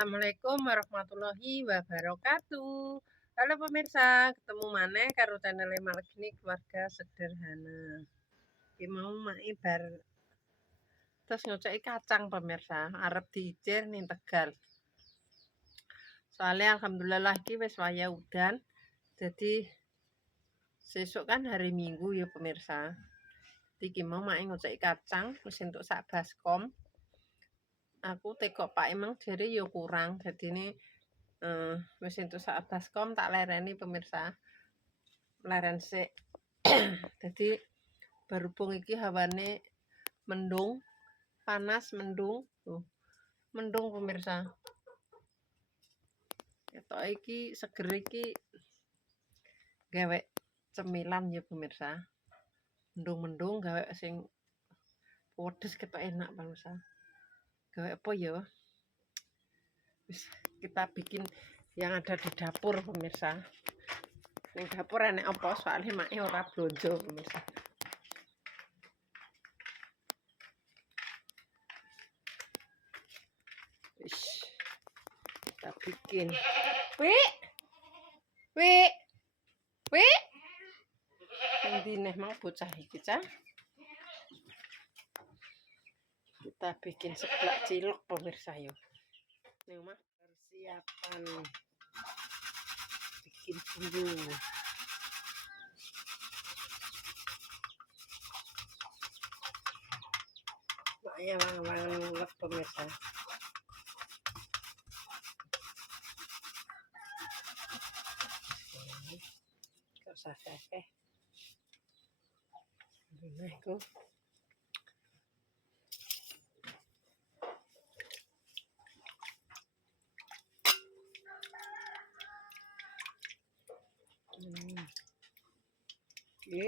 Assalamualaikum warahmatullahi wabarakatuh. Halo pemirsa, ketemu mana karo channel Malgini Keluarga Sederhana. Iki mau mai bar terus ngoceki kacang pemirsa, arep diicir ning Tegal. Soalnya alhamdulillah iki wis waya udan. Jadi sesuk kan hari Minggu ya pemirsa. Iki mau mai ngoceki kacang wis entuk sak baskom. Aku tekok Pak emang jare ya kurang, dadine wis entuk sak baskom tak lereni pemirsa. Leren sik. Jadi berhubung iki hawane mendung, panas mendung. Tuh. Mendung pemirsa. Ketok iki seger iki gawe cemilan ya pemirsa. Mendung-mendung gawe sing pedes ketok enak pemirsa. Gawe apa ya? Kita bikin yang ada di dapur pemirsa. Ning dapur enek apa soalnya make ora blonjo pemirsa. Wis kita bikin. Wik. Wik. Wik. Endi neh mau bocah iki, Cah? Kita bikin seblak cilok pemirsa yo. Nih mah persiapan bikin bumbu. Makanya wangan-wangan pemirsa. Gak usah kakek. Nah, itu. Oke.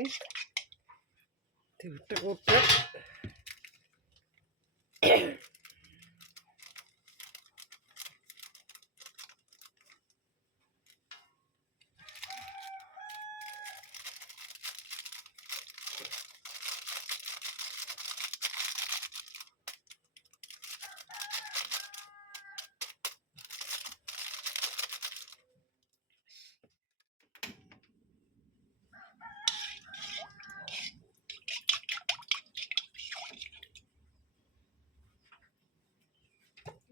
Diutek-utek.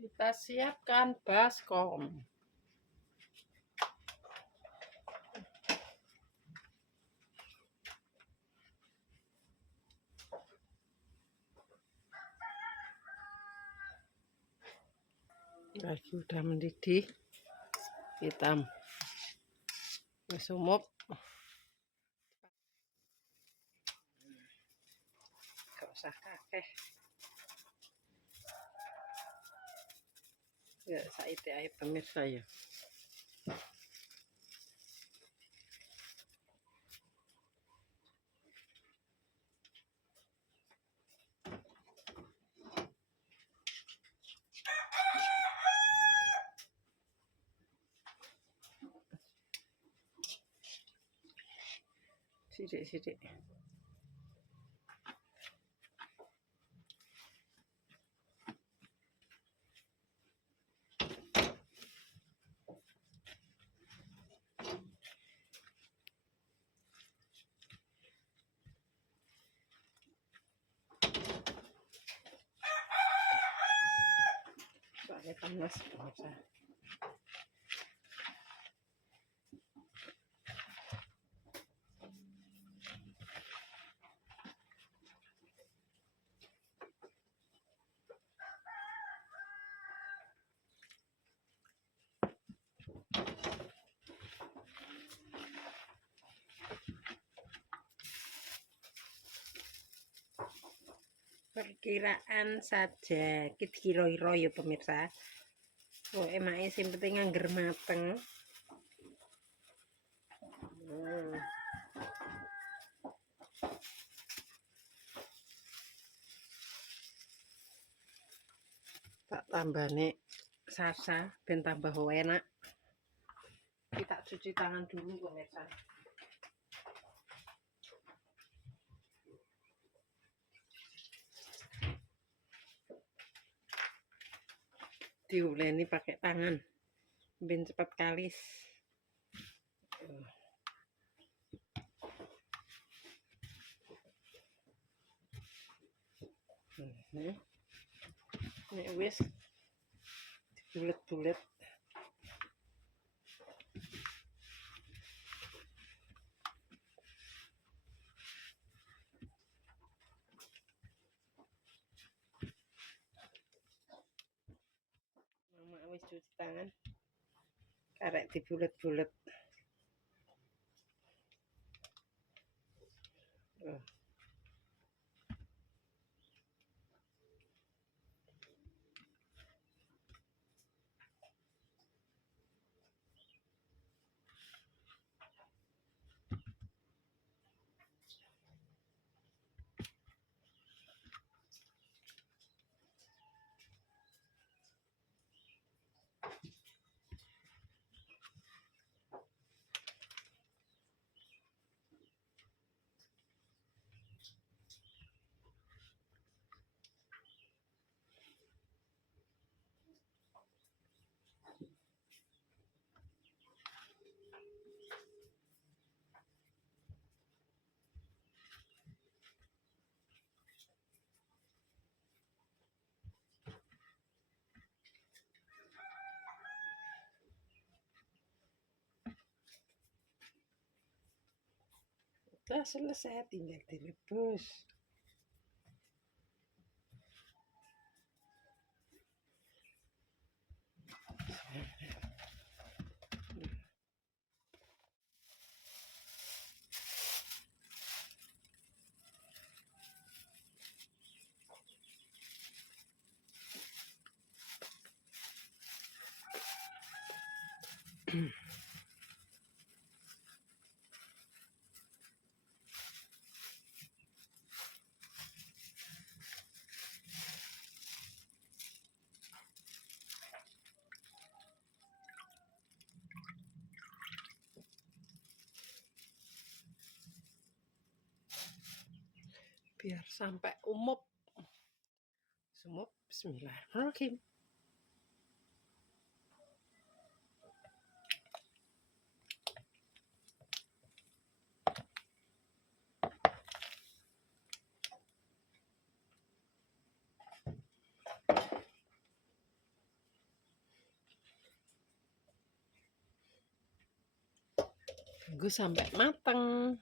Kita siapkan baskom. Lagi udah mendidih. Kita sumup. Gak usah kakek. Ya, saite ae pemirsa ya. Sidik-sidik. Soalnya panas pemirsa. Perkiraan saja kita kira-kira ya pemirsa. Oh emangnya sing penting angger mateng. Tak tambahne sasa ben tambah enak. Kita cuci tangan dulu pemirsa. diuleni pakai tangan ben cepat kalis. Nek wis bulet-bulet mama wis cuci tangan karek dibulet-bulet. Udah selesai, tinggal direbus. Biar sampai umup. Sumup, bismillahirrahmanirrahim. Tunggu sampai mateng.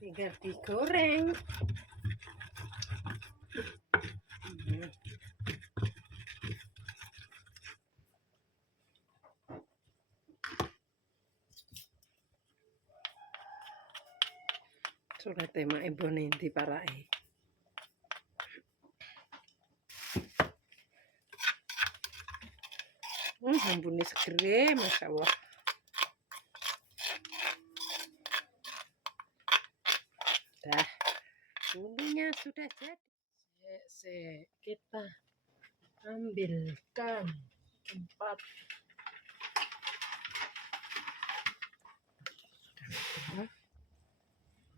Tinggal digoreng. Sudah tema ibu nanti parai. Ampun segere, masya Allah. Dah, bumbunya sudah jadi. Kita ambilkan tempat.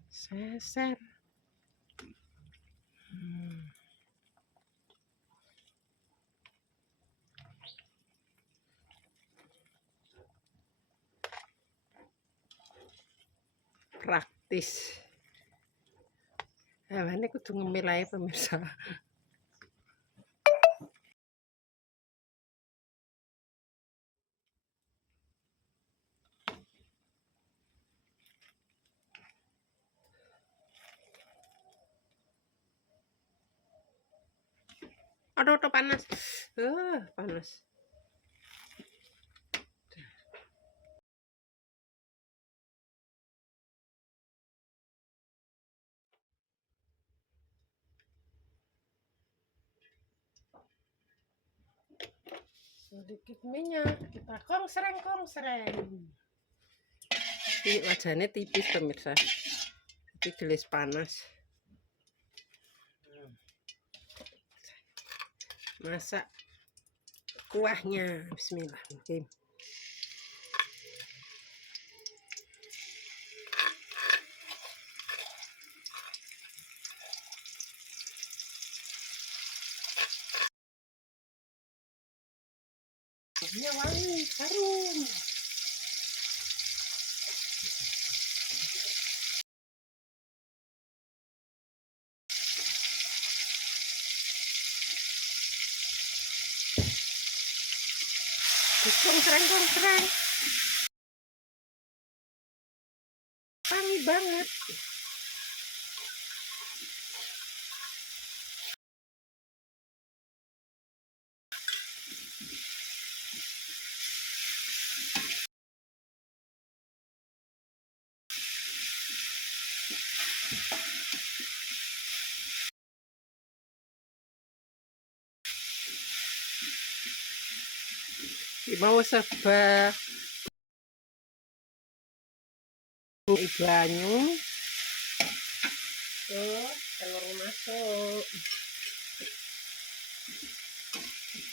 Seser. Praktis. Ini kudu ngemil ae pemirsa. Aduh, panas. Panas. sedikit minyak, kita kongsreng. Ini wajannya tipis pemirsa, ini gelas panas. Masak kuahnya, bismillahirrahmanirrahim. Kuahnya wangi, harum. Kongsreng. Wangi banget. Mau serba banyu. Tuh, telur masuk.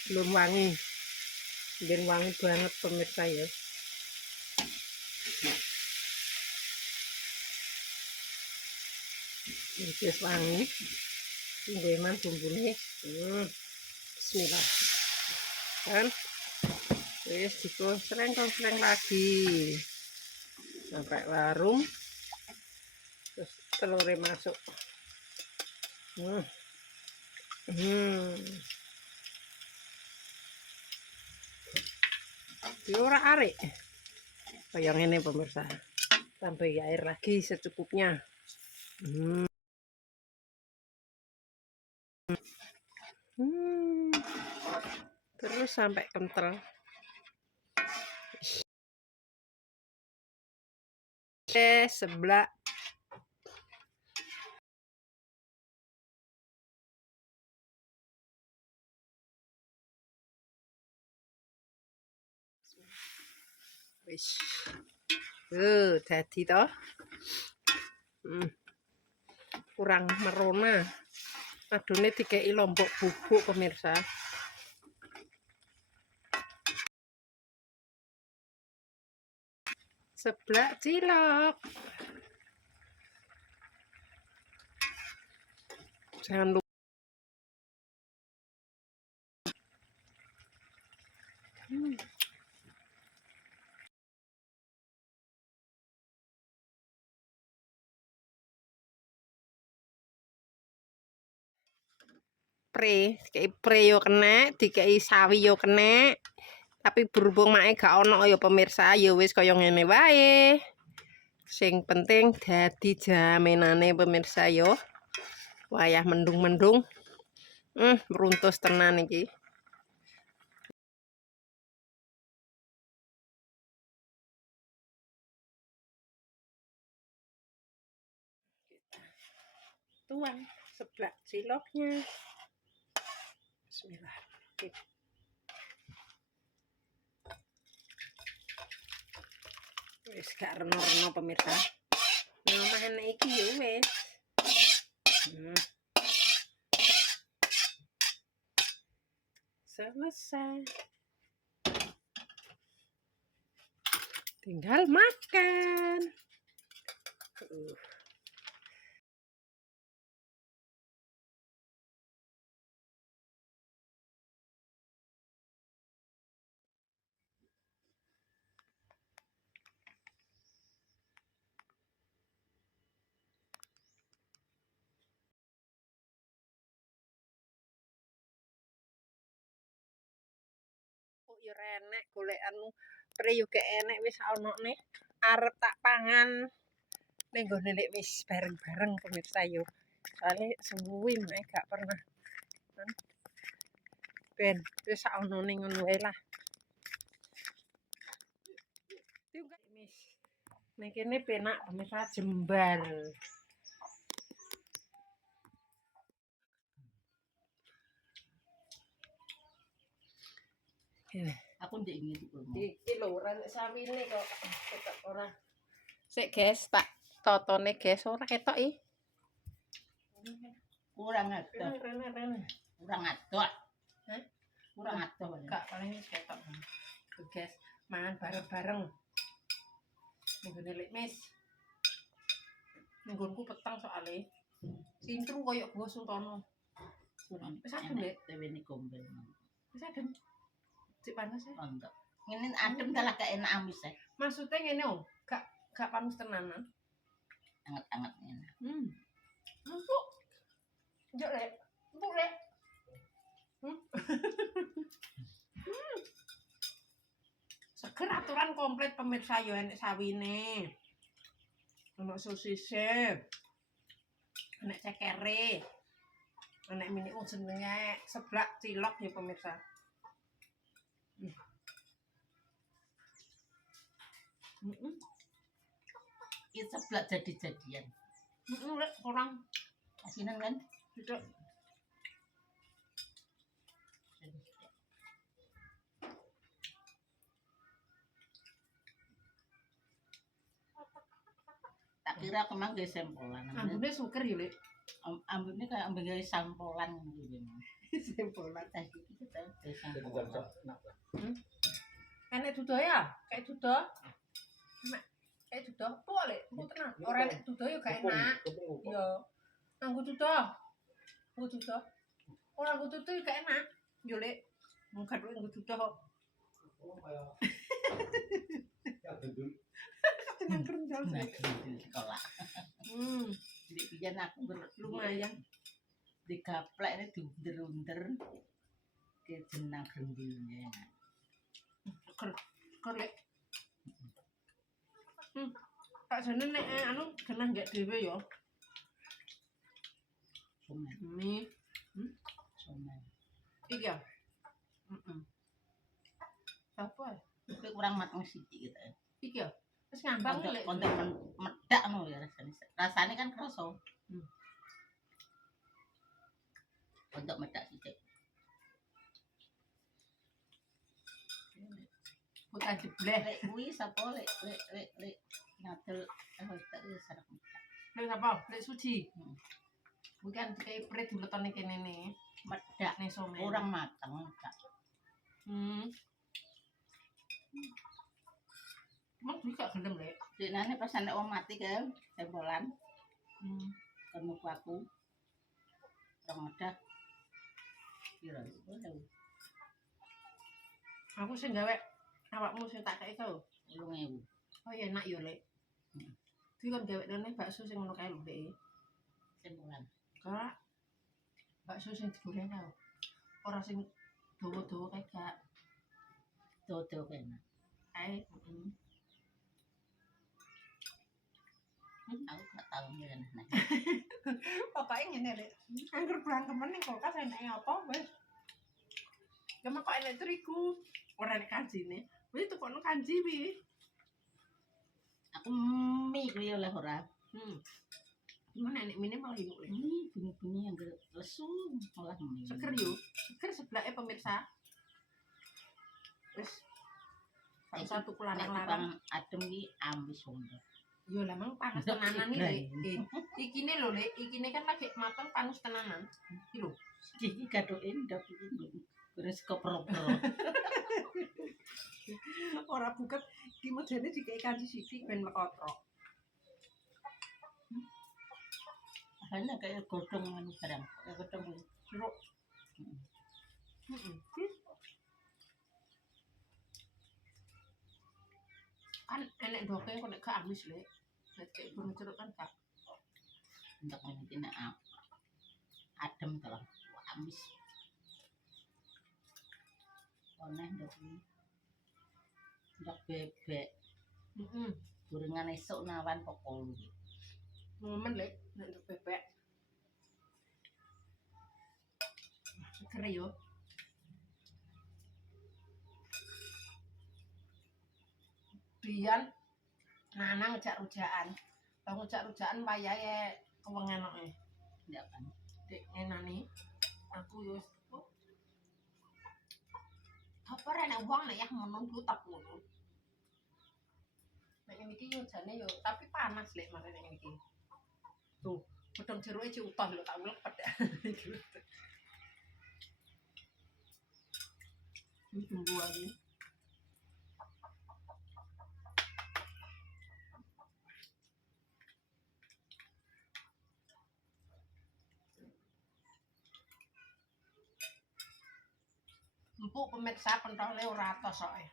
Belum wangi. Biar wangi banget pemirsa ya. Ini wangi. Tungguin bumbunya. Bismillah. Kan? Wis dikongsreng lagi sampai larut. Terus telurnya masuk. Ora arek. Kayak ini pemirsa. Tambah air lagi secukupnya. Terus sampai kental. Sebelah wis. Dadi toh. Kurang merona. Adone dikei lombok bubuk pemirsa. Seblak cilok. Jangan lupa. Kayak pre yo kena, dikai sawi yo kena. Tapi berhubung mae gak ono ya pemirsa, ya wis kaya ngene wae. Sing penting dadi jamenane pemirsa yo. Wayah mendung-mendung. Meruntus tenan iki. Tuang seblak ciloknya. Bismillah. Wis gak reno-reno pemirsa. Nah, iki yo wis. Selesai. Tinggal makan. Yo renek golekan pre yo gak enek wis onone arep tak pangan ning gone lek wis bareng-bareng pemirsa yo. Soale suwi mek gak pernah. Ben wis onone ngono wae lah. Ning kene penak pemirsa jembar. Ini. Aku ndek ngene iki. Iki lho ora nek sawine kok ketok ora. Sik guys, tak totone guys ora ketok i. Kurang adoh. Rene. Kurang adoh. Hah? Kurang adoh. Gak paling wis ketok. Tuh guys, mangan bareng-bareng. Nenggone lek mis. Nenggonku peteng soalnya. Sintru koyo gua Sultono. Wis adem lek Tewene gombel. wis adem. Cek panas ya. Untuk. Ngene adem kalah gak enak amis ya. Maksudnya ngene oh, gak panas tenanan. Anget-anget ngene. Empuk. Njok lek. Empuk lek. Seger aturan komplit pemirsa yo enek sawine. Ono sosise. Enek cekere. Enek mini jenenge seblak cilok ya pemirsa. Iki seblak jadi-jadian. Lek kurang Asinan kan? tidak. Tak kira kemang gawe sempolan. Ambune suker ya, Lek. Ambune kayak ambek gawe sampolan ngono. Sempolan. Tadi iki ta sampolan. Enek dudoh ya? Kayak dudoh. Enak. Kayak dudoh. Tuh, Lek. Empuk tenan. Ora enek dudoh ya gak enak. Iya. Nganggo dudoh. Nganggo dudoh. Ora nganggo dudoh ya gak enak. Yo, Lek. Mung gak nganggo dudoh. Dengan kerenjal Nah, sih. di sekolah. Jadi pijan aku Lumayan. digaplek ini diunder-under ke jenang gendilnya. Seger Lek. Tak jane nek anu genah gak dhewe ya. Somen, Ini somen. iki ya. Apa? Itu kurang matang sithik gitu. Iki ya. Wis ngambang Lek. Kontak medak no ya rasane. Rasane kan kroso. Kontak medak sithik. Bukan jebleh. Lek kuwi sapa lek ngadel tak ya sarap. Lek apa? Lek suci. Bukan kayak pret diletone kene ne. Medak Ning somen. kurang matang medak. Emang juga gendem Lek. Dinane pas anek wong mati ke sempolan. Ketemu aku. Orang medak. Kira Aku sing gawe awakmu sing tak kei to. 8.000. Oh ya enak yo Lek. Kuwi kon gawe dene bakso sing ngono kae lho Lek. Sempolan. Kak. Bakso sing digoreng tau. Ora sing dawa-dawa kae gak. Dodo kena. Kae. Aku gak tau ngene. Pokoke ngene Lek. Angger berantem ning kulkas enake apa wis. Cuma kok enek terigu. Ora enek kanjine. Wis tukokno kanji wi. Aku mie kuwi oleh ora. Gimana enek mine malah hidup Lek. Bunyi-bunyi yang lesu malah mie. Seger yo. Seger seblake pemirsa. Wis. Satu kularang-larang adem iki amis wong. yo lah mang panas tenanan iki Lek. Ikine lho Lek, ikine kan lagi mateng panas tenanan. Iki lho. Iki gadoke ndak iki. Terus kopro-kopro. Ora buket iki modene dikei kanji sithik ben mekotrok. Hanya kayak godhong anu barang. Kayak godhong jeruk. Kan enek doke kok nek gak amis Lek. Nek kayak burung jeruk kan gak. Ndak mungkin adem to. Amis. Oneh ndok bebek. Gorengan esuk nawan kok 8. Momen Lek nek ndok bebek. Seger yo. Biyen Nana ngejak rujakan. Lah ngejak rujakan wayahe kewengen kok. Ya kan. Dek enane aku yo apa ora nek wong nek ya ngono ku tak ngono. Nek ngene iki yo jane yo tapi panas lek mare nek ngene iki. Tuh, godhong jeruke ciutoh lho tak ulepet. Iki bumbu lagi. Empuk pemirsa pentole ora atos soke.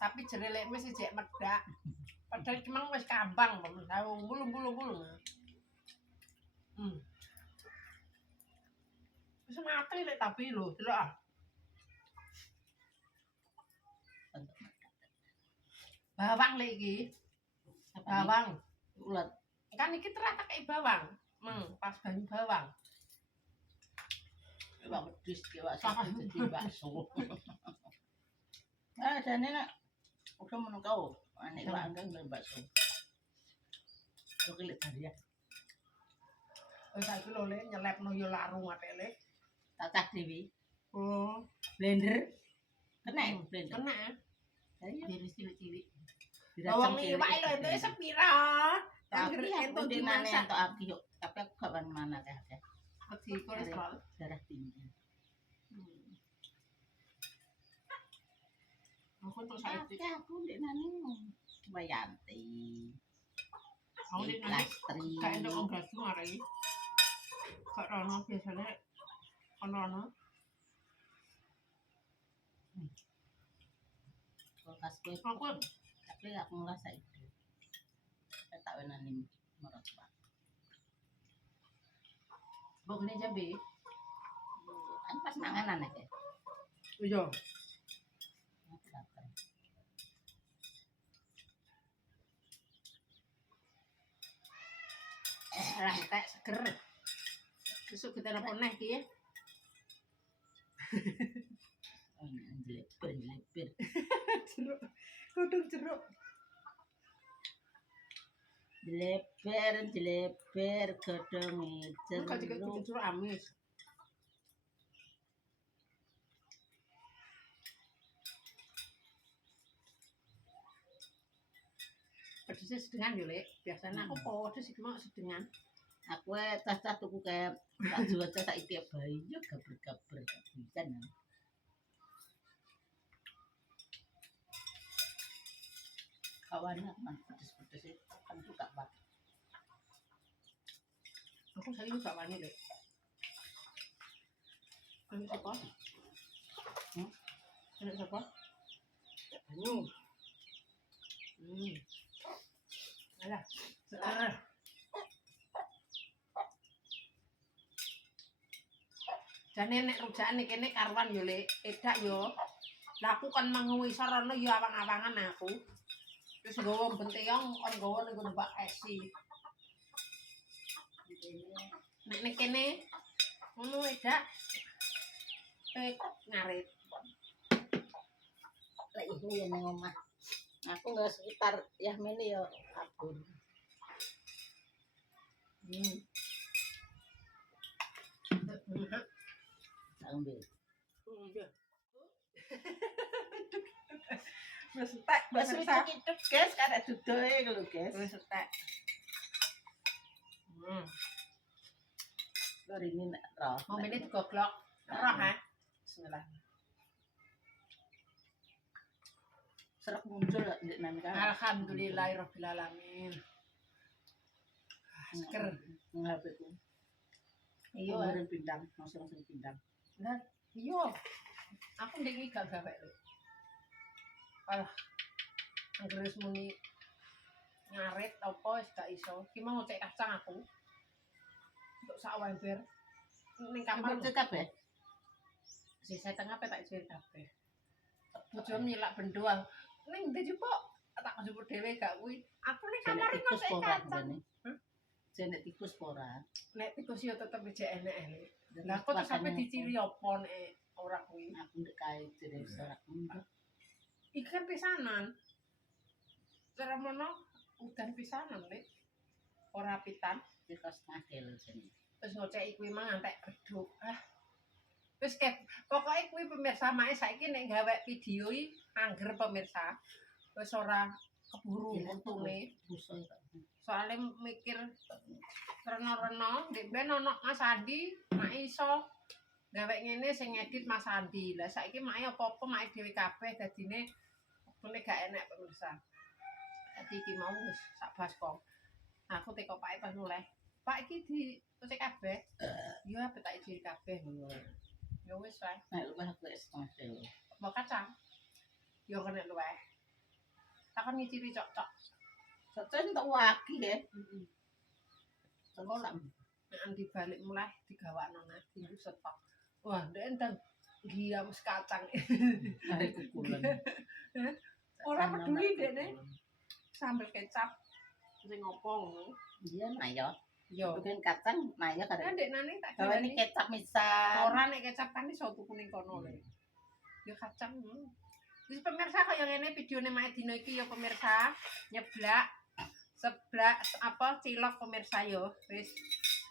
Tapi jerelekne sih jek medak. Padahal cuma wis kambang pemirsa, bulu-bulu. Wis mati lek tapi lho, delok ah. Bawang lek iki. Bawang. Ulet. Kan iki ternyata kayak bawang. Pas banyu bawang. Wak wedhus ki wak dadi bakso. Ah, jane nak udah menung kau. Anek wak anggang bakso. Oke lek tadi ya. Wis saiki lho lek nyelepno yo larung atik lek. Tatah dewi. Oh, Blender. Kena blender. kena. Ayo. Diri cilik-cilik. Bawang Bawang iwak lho itu sepira. Tapi Angger aku entuk di mana dimasak. untuk api yuk. Tapi aku gak mana teh. Wedi kolesterol. Darah tinggi. Aku untuk Tapi saiki. aku di nani Bayanti. Aku di nani Lastri. gak entuk wong gaji mari. Gak rono biasane ono. Kulkas gue. Aku Tapi aku ngerasa itu. Saya tak wenani merosot. bogene jambe. Kan pas manganan aja. Iya. Rantek seger. Besok kita apa neh ki ya? Oh, ini jelepir. Jeruk. Godhong jeruk. Jelepir godhong Kok juga godhong jeruk amis. Pedesnya sedengan yo, Lek. Biasanya aku pedes iki mau sedengan. Aku tas tuku kayak tak jual tak iki bayi yo gaber-gaber bisa nang. Kawannya kan pedes-pedes itu kan juga pak. Aku saiki gak wani, Lek. Enak apa? Enak apa? Alah, sekarang. Jane nek rujakan iki kene karwan yo, Lek. Edak yo. Lah aku kan manguwi sarana yo awang-awangan aku. Terus nggawa benteong kon nggawa ning kono Mbak Esi. Nek nek kene ngono edak. Ngarit. Lah ini ya nang omah. Aku nggak sekitar ya meni yo kabur. Ambil. Wis entek, Wis itu guys, kada dudoe lho guys. wis entek. Hari ini nek roh. Momene digoglok. Roh ha. Bismillah. Serak muncul ndek nang kan. Alhamdulillahirabbil alamin. Seger. Ngabeku. Iya, Orang pindang, langsung pindang. nah, iya. Aku ndek iki gak gawe lho. Alah. Anggere muni ngarit apa wis gak iso. Ki mau cek kacang aku. Untuk sak wember. Ning kamar Kamu cek kabeh. sisa tengah pe tak jahit kabeh. Bojomu nyilak bendoang. Ning ndi jupuk tak njupuk dhewe gak kuwi. Aku ning kamar iki tikus cek pora kacang. Jenek tikus pora. Nek tikus yo tetep jek enek. Lah kok terus sampe diciri apa nek ora kuwi. Aku ndek kae jere serak muncul. Iki kan pisanan. Cara mono udan pisanan nek ora pitan. Tikus ngagel jene. Terus ngoceki kuwi mang antek beduk. Ah, Wis pokoke kuwi pemirsa mae saiki nek gawe video iki angger pemirsa. Wis ora keburu untune. Soale mikir reno-reno, ndek ben ono Mas Andi, mak iso gawe ngene sing ngedit Mas Andi. Lah saiki mak apa-apa mak dhewe kabeh dadine wektune gak enak pemirsa. Dadi iki mau wis sak baskom. Aku teko Pak pas mulai. Pak iki dicek kabeh. Ya apa tak ijini kabeh ngono. Ya wis wae. Nek luwih aku wis setengah. Mau kacang. Ya kena luwih. Takon ngiciri cocok. Cocok entuk wagi ya. Heeh. Sekolah. Nek Andi balik mulai digawakno nang dinggo stok. Wah, ndek enteng giam kacang. Hari kukulan. Ora peduli dekne. Sambel kecap sing opo ngono. Iya nah ya. Yo. Bikin kacang nah ya Kan kadang. ndek nane tak Gawe gaweni kecap misal. ora nek kecap kan iso tuku ning kono lho. Ya kacang. Wis pemirsa kaya ngene videone Mak dina iki ya pemirsa. Nyeblak seblak apa cilok pemirsa yo. Wis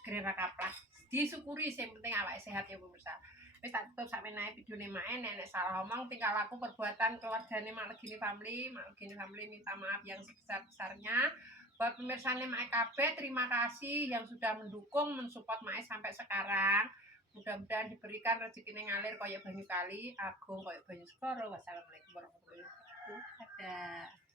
gerera kaplak. Disyukuri sing penting awake sehat ya pemirsa. Wis tak tutup sakmenae videone Mak nek salah omong tingkah laku perbuatan keluargane Mak Legini Family minta maaf yang sebesar-besarnya. Buat pemirsane Mak kabeh terima kasih yang sudah mendukung mensupport Mak sampai sekarang. Mudah-mudahan diberikan rezekine ngalir kaya banyu kali, agung kaya banyu segara. Wassalamualaikum warahmatullahi wabarakatuh. Dadah.